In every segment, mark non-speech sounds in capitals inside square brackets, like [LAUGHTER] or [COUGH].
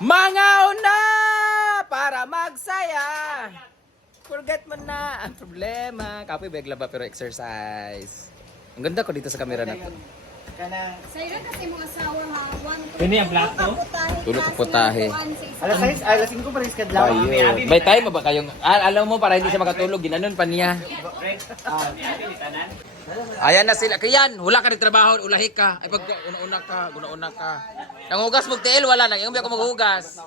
Mangaw na para magsaya. Forget mo na ang problema. Kapoy begla ba pero exercise. Ang ganda ko dito sa camera na to. Sa'yo kasi mga asawa ha, one to Pwede yung black to? Tulog ka putahe. Alas 6, alas 5 pa rin kadlaw. Ayun. May time ba kayong ah, alam mo para hindi siya makatulog ginanon pa niya. Ayan na sila. Kayan, wala ka nagtrabaho, ulahi ka. Ay pag una-una ka, una-una ka. Nangugas mo tiil wala na, yung ako maghugas.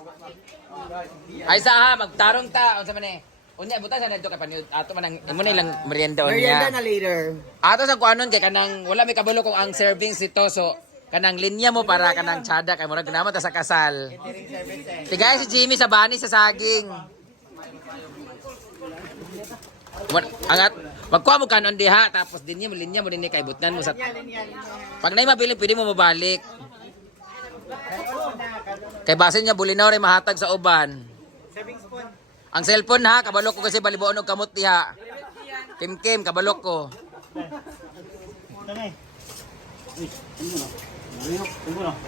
Ay sa ha, magtarong ta. Unsa man eh. Unya buta sa nadto kay paniud. Ato man ang imo na ilang merienda Merienda unya. na later. Ato sa kuanon kay kanang wala may kabalo kung ang servings ito so kanang linya mo para kanang tsada kay murag naman ta sa kasal. Tigay si Jimmy sa bani sa saging. Wan- Angat magkuha mo kanon diha tapos din mo linya mo din kay butnan mo sa Pag nay mabili pwede mo mabalik. Kay basin niya bulinaw rin mahatag sa uban. Ang cellphone ha, kabalok ko kasi balibuon og kamot diha. Kim Kim, kabalok ko.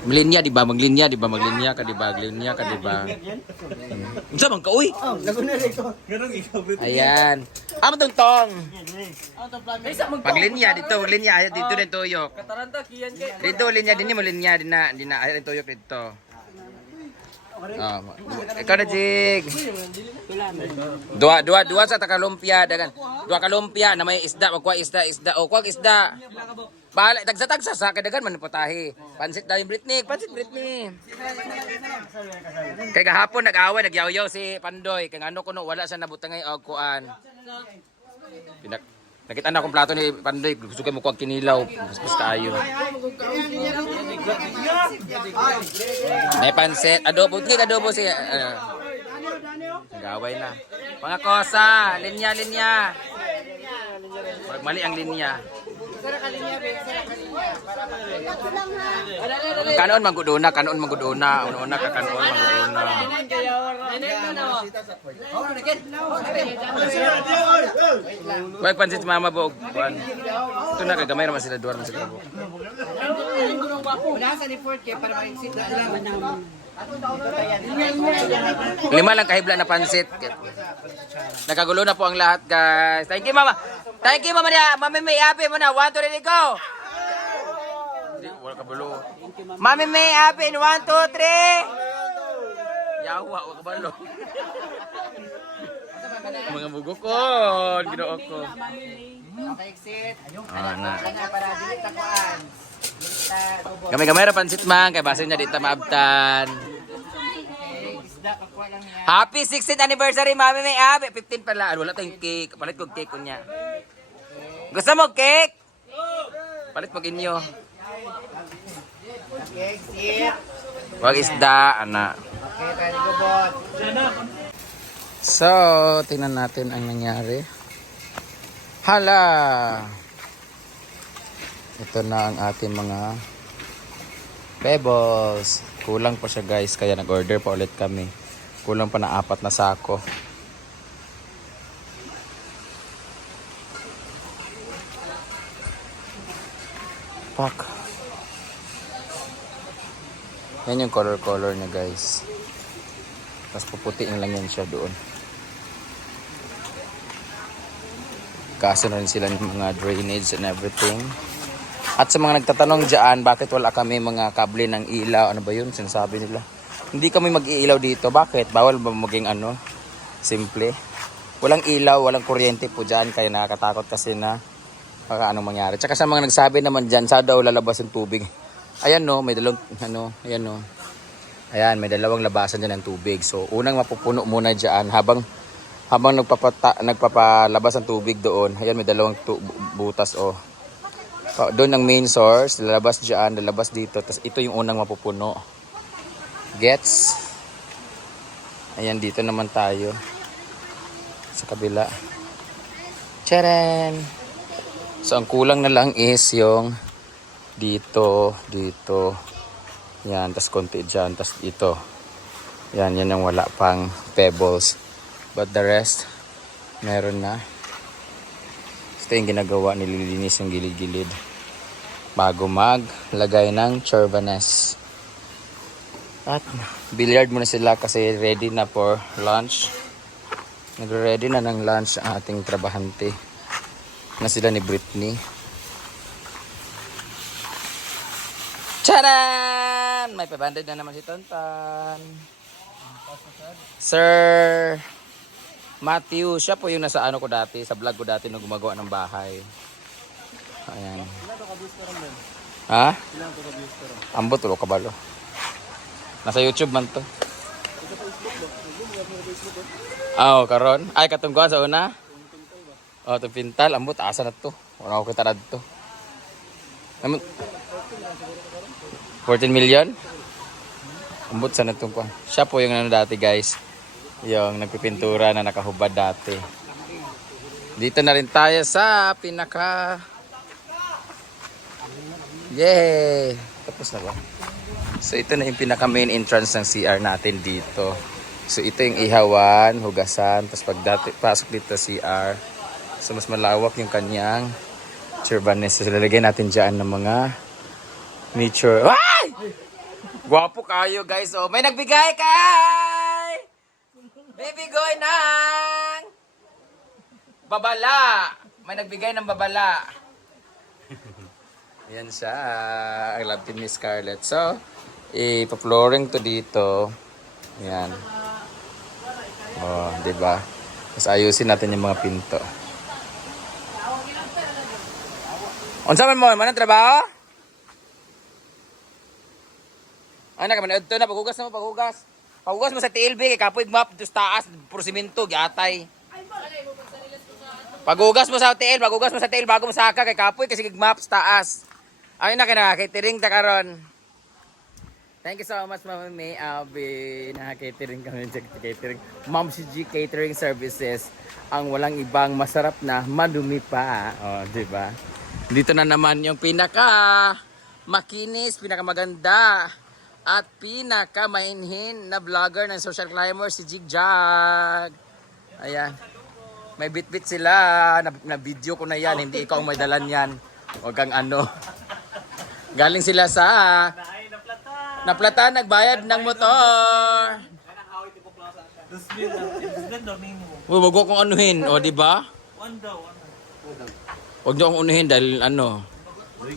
Maglinya di ba? Maglinya di ba? Maglinya ka di ba? Maglinya ka di ba? Unsa man ka uy? Oh. Ayan. Amo tong tong. Paglinya dito, linya ayo dito din tuyok. Dito linya din mo linya din na din na ayo din tuyok dito. Ah, ikaw na jig. Dua dua dua sa takalumpia dagan. Dua kalumpia na may isda, magkuha isda, isda. O kuha isda. Bahala, tagsa tagsa sa kadagan man putahe. Pansit daw yung Britney, pansit Britney. Kay kahapon nag-away, nagyaw-yaw si Pandoy. Kay ano kuno wala sa nabutang ngay og kuan. Pinak Nakita na akong plato ni Pandoy, gusto ko mo kuwag kinilaw. Mas kayo. May pansit, adobo, hindi adobo si uh, Nag-away na. Mga kosa, linya, linya. Mali ang linya. Kanon maguduna, kanon maguduna, una-una ka kanon maguduna. Wag pansit si mama bog. Ito na kagamay naman sila duwar man sila bog. Wala sa report kaya para ma-exit na lang. Lima lang kahibla na pansit. Nakagulo na po ang lahat, guys. Thank you, mama. Thank you, mama. Mami May, happy mo na. One, two, three, go! Wala kabulo. Mami May, happy. One, two, three! Yawa, wala kabalo. Mga bugokon, ginoo ko. exit Ah, na. Kanya para dili takuan. Gamay-gamay ra pansit man, kay basin niya dito maabtan. Happy 16th anniversary, Mami May Abe. 15 pala. Wala tayong cake. Palit ko cake ko niya. Gusto mo cake? Palit mo inyo. Wag isda, ana. So, tingnan natin ang nangyari. Hala! Ito na ang ating mga pebbles. Kulang pa siya guys, kaya nag-order pa ulit kami. Kulang pa na apat na sako. Pak. Yan yung color-color niya guys. Tapos puputiin lang yan siya doon. Kaso na rin sila ng mga drainage and everything. At sa mga nagtatanong dyan, bakit wala kami mga kable ng ilaw? Ano ba yun? Sinasabi nila. Hindi kami mag-iilaw dito. Bakit? Bawal ba maging ano? Simple. Walang ilaw, walang kuryente po dyan. Kaya nakakatakot kasi na baka anong mangyari. Tsaka sa mga nagsabi naman dyan, sa daw lalabas yung tubig. Ayan no, may dalawang, ano, ayan no. Ayan, may dalawang labasan dyan ng tubig. So, unang mapupuno muna dyan habang habang nagpapata, nagpapalabas ang tubig doon. Ayan, may dalawang butas oh. Pa- Doon ang main source, lalabas dyan, lalabas dito. Tapos ito yung unang mapupuno. Gets? Ayan, dito naman tayo. Sa kabila. Charan! So, ang kulang na lang is yung dito, dito. Yan, tas konti dyan, tas ito. Yan, yan ang wala pang pebbles. But the rest, meron na. Ito yung ginagawa, nililinis yung gilid-gilid. Bago maglagay ng churvanes. At billiard muna sila kasi ready na for lunch. Nagre-ready na ng lunch ang ating trabahante. Na sila ni Britney. Charan! May pabandad na naman si Tonton. Sir Matthew, siya po yung nasa ano ko dati, sa vlog ko dati nung gumagawa ng bahay. Ayan. Ha? Ambot ulo kabalo. Nasa YouTube man to. Ah, oh, karon. Ay katungguan sa una. Oh, to pintal ambot asa na to. Wala ko kita to. Ambot 14 million? Ambot sa natong kuan. Siya po yung ano dati, guys. Yung nagpipintura na nakahubad dati. Dito na rin tayo sa pinaka Yay! Tapos na ba? So ito na yung pinaka main entrance ng CR natin dito. So ito yung ihawan, hugasan, tapos pag dati, pasok dito CR. So mas malawak yung kanyang turbanes. So lalagyan natin dyan ng mga nature. Ay! Gwapo kayo guys. Oh, may nagbigay kay Baby Goy ng babala. May nagbigay ng babala. [LAUGHS] Yan siya. I love team ni Scarlett. So, ipa-flooring to dito. Yan. Oh, 'di ba? Tapos ayusin natin yung mga pinto. Unsa man mo man ang trabaho? Ano ka man ito na paghugas na mo paghugas. Paghugas mo sa TLB kay kapoy map dos taas puro simento giatay. Paghugas mo sa hotel, paghugas mo sa hotel bago mo saka kay kapoy kasi maps taas. Ay na kana catering ta karon. Thank you so much Mama May Alvin. Na-catering kami sa catering. Ma'am si G Catering Services. Ang walang ibang masarap na madumi pa. Oh, di ba? Dito na naman yung pinaka makinis, pinaka maganda at pinaka mainhin na vlogger ng social climber si Jigjag. Ayan. May bit-bit sila. Na, na video ko na yan. Hindi ikaw may dalan yan. Huwag kang ano. Galing sila sa Naplata, nagbayad ng motor. Uy, wag ko akong anuhin, o di ba? Wag niyo akong unuhin dahil ano,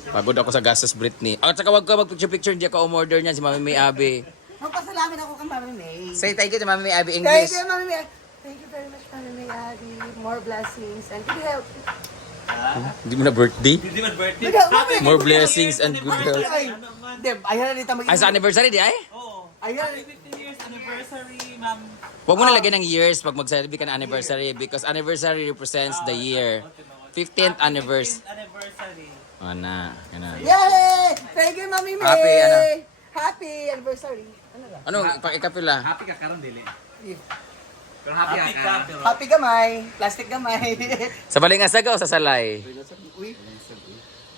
pagod ako sa gastos Britney. At saka wag ka mag-picture-picture, hindi ako umorder niyan si Mami May Abi. Magpasalamat ako kay Mami May. Say thank you to Mami May Abi Thank English. you, Mami May. Thank you very much, Mami May Abby. More blessings and good health. Hindi mo na birthday? Good health, Mami. More blessings and good health. Ay, Hindi, ayaw na dito mag Ay, sa anniversary di ay? Ayaw na 50 years anniversary, ma'am. Huwag mo na lagyan ng years pag mag-celebrate ka ng anniversary because anniversary represents the year. 15th anniversary. Anniversary. O na, ganun. Yay! Thank you, Mami May. Happy, ano? Happy anniversary. Ano lang? Ano, pa-ikapila? Happy ka karon dili. Pero Happy happy ka, ka. pero Happy gamay. Plastic gamay. [LAUGHS] Sa balingasag o sa salay?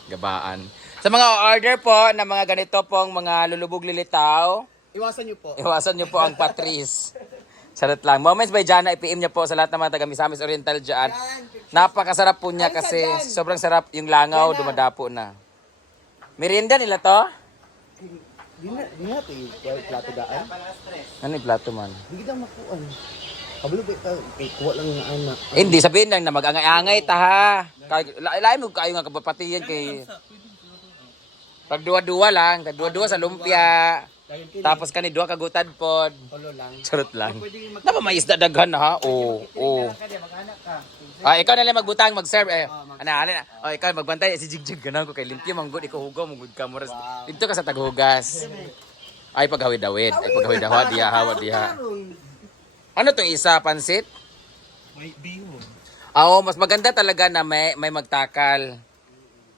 Gabaan. Sa mga order po ng mga ganito pong mga lulubog lilitaw, Iwasan niyo po. iwasan nyo po ang patris. [LAUGHS] Charot lang. Moments by Jana, ipm niya po sa lahat ng mga taga Misamis Oriental dyan. Napakasarap po niya kasi sobrang sarap yung langaw, dumadapo na. Merienda nila to? Di na, di na ito yung plato daan. Ano yung plato man? Di kita makuan. Kabalo ba ito? Kay kuha lang ng anak. Eh, hindi, sabihin lang na mag-angay-angay ta ha. Lain mo kayo nga kapapatiyan kay... Pag duwa-duwa lang, duwa-duwa sa lumpia. Tapos kani duwa kagutad pod. kolo lang. Charot lang. Napa may isda daghan ha? Oo, oo. Ka. Ah, ikaw na lang magbutang, mag-serve eh. Ano, alin? Oh, ikaw magbantay si Jigjig ganan ko kay limpyo manggod ikaw hugaw mong good ka mo. Dito ka sa taghugas. Ay paghawid-dawid, ay paghawid-dawid diha hawa diha. Ano to isa pansit? may bihon. Ah, Oo, mas maganda talaga na may may magtakal.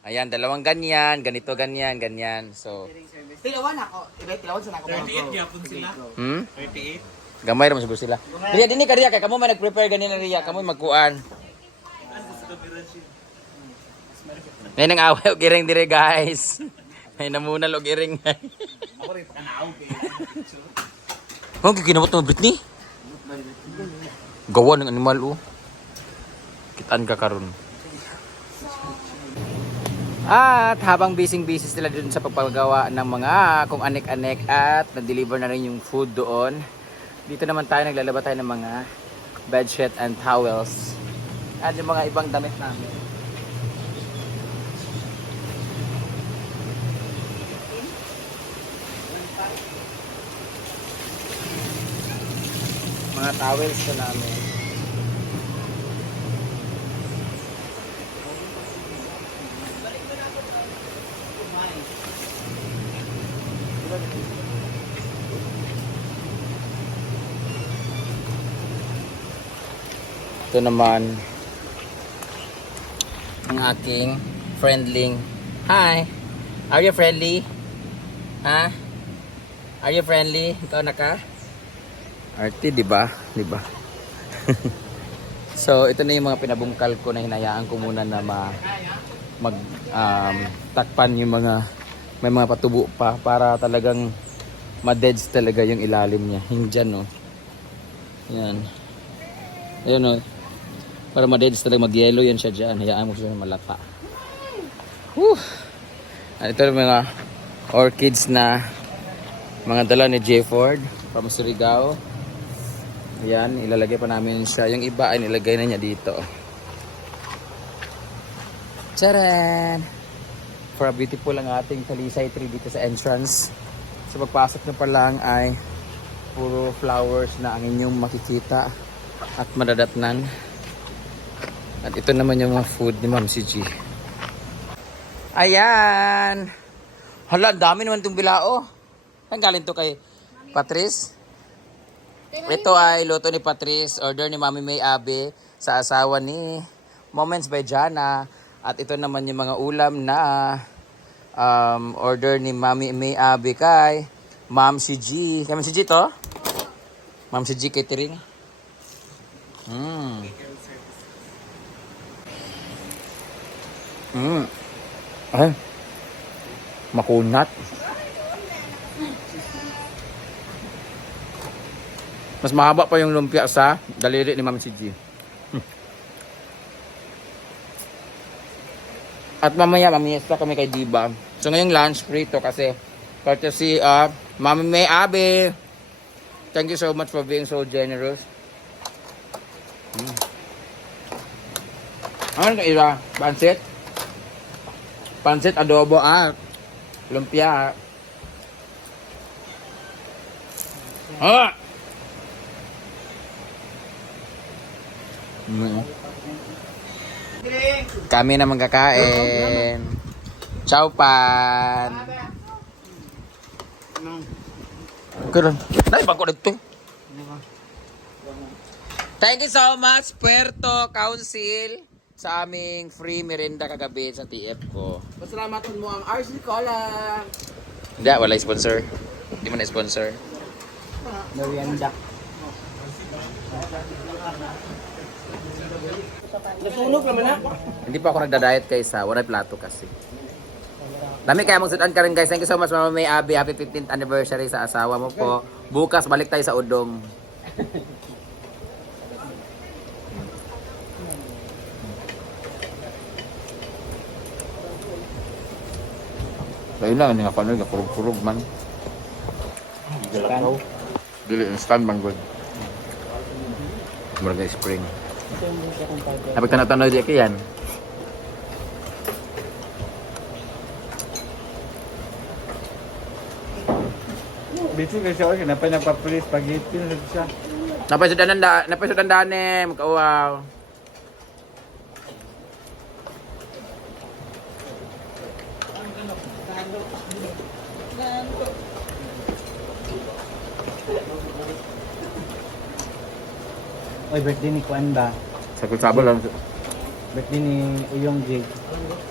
Ayan, dalawang ganyan, ganito ganyan, ganyan. So, Tilawan ako. Iba, tilawan sa nako. 38 yapon sila. hmm? 38. Gamay ra man siguro sila. Riya dinhi ka riya kay kamo may nag-prepare ganina riya, kamo magkuan. May nang away og iring dire guys. [LAUGHS] May namunal og iring. Ako rin pakanaw kay. Oh, giginamot mo Britney. Gawa ng animal oh. Kitaan ka karon. At habang busy-busy sila dun sa pagpagawa ng mga kung anek-anek at na-deliver na rin yung food doon. Dito naman tayo naglalaba tayo ng mga bedsheet and towels. At yung mga ibang damit namin. Mga towels ko namin. Ito naman ang aking friendling. Hi. Are you friendly? Ha? Are you friendly? Ikaw na ka? Arty, di ba? Di ba? [LAUGHS] so, ito na yung mga pinabungkal ko na hinayaan ko muna na ma mag um, takpan yung mga may mga patubo pa para talagang ma-deads talaga yung ilalim niya. Yung dyan, no? Yan. Ayun, no? Para ma-deads talaga mag-yellow yan siya dyan. Hayaan mo siya na malata. Whew! At ito yung mga orchids na mga dala ni J. Ford from Surigao. Ayan, ilalagay pa namin siya. Yung iba ay nilagay na niya dito. Charan! For a beautiful ang ating talisay tree dito sa entrance. Sa pagpasok nyo pa lang ay puro flowers na ang inyong makikita at madadatnan. At ito naman yung mga food ni Ma'am si. Ayan! Hala, dami naman itong bilao. Saan galing to kay Patrice? Ito ay luto ni Patrice, order ni Mami May Abe sa asawa ni Moments by Jana. At ito naman yung mga ulam na um, order ni Mami May Abe kay Ma'am si G. Kay Ma'am si G to? Ma'am si G Catering. Mm. Mm. Ay. Makunat. Mas mahaba pa yung lumpia sa daliri ni Ma'am si G. Hmm. At mamaya, mamiyesta kami kay Diba. So ngayong lunch, free to kasi courtesy of Mami May Abe. Thank you so much for being so generous. Mm. Ano ka ira? Pansit? Pansit, adobo, ah. Lumpia. Ah! Mm. Kami na magkakain. Ciao pan. Karon. Dai ba ko dito? Thank you so much Puerto Council sa aming free merienda kagabi sa TF ko. Pasalamatan mo ang RC Cola. Hindi, wala sponsor. Hindi mo na sponsor. Merienda. Nasunog naman na. Hindi pa ako nagda-diet kaysa, wala plato kasi. Dami kaya magsudan ka rin guys. Thank you so much Mama May Abby. Happy 15th anniversary sa asawa mo po. Bukas balik tayo sa Udong. Lain lang, nga paano, kurug-kurug man. Dili, instant man good. Murag spring. Napag tanong-tanong di ka yan. Bisu kasi ako, kenapa nagpa-free spaghetti na siya? Napasudan da, napasudan dane, magkauwaw. Oy, birthday ni Kuan ba? Sabol-sabol lang. Birthday ni Uyong Jig.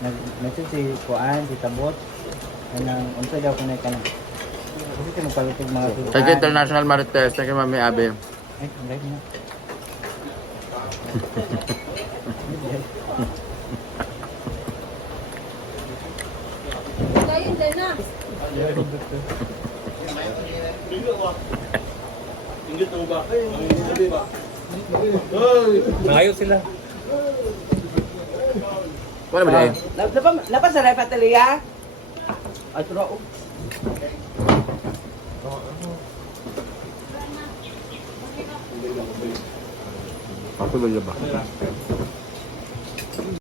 Nag-message si Kuan, si Tabot. Anang, unsa daw kunay ka na. Kasi ito magpalutig mga turuan. Thank you International Marites. Thank you Mami Abe. Ay, din na. [LAUGHS] Maayos sila. Wala ba dahil? Lapas sa repa taliya? At. Ako ba ba?